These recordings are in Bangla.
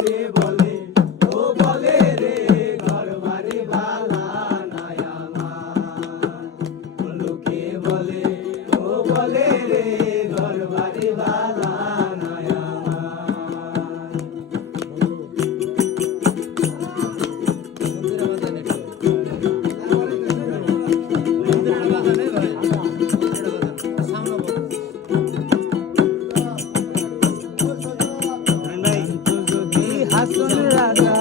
লোকে বলে ও বলে রে ঘর বাড়ি ভালা নাই আমার লোকে বলে ও বলে রে ঘর বাড়ি ভালা নাই হাসন রাজা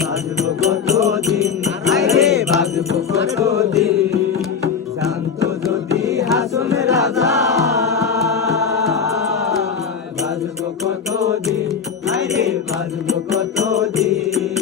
বাজবো কতদিন আরে বাজবো কতদিন শান্ত যদি হাসন রাজা বাজবো কতদিন আরে বাজবো কতদিন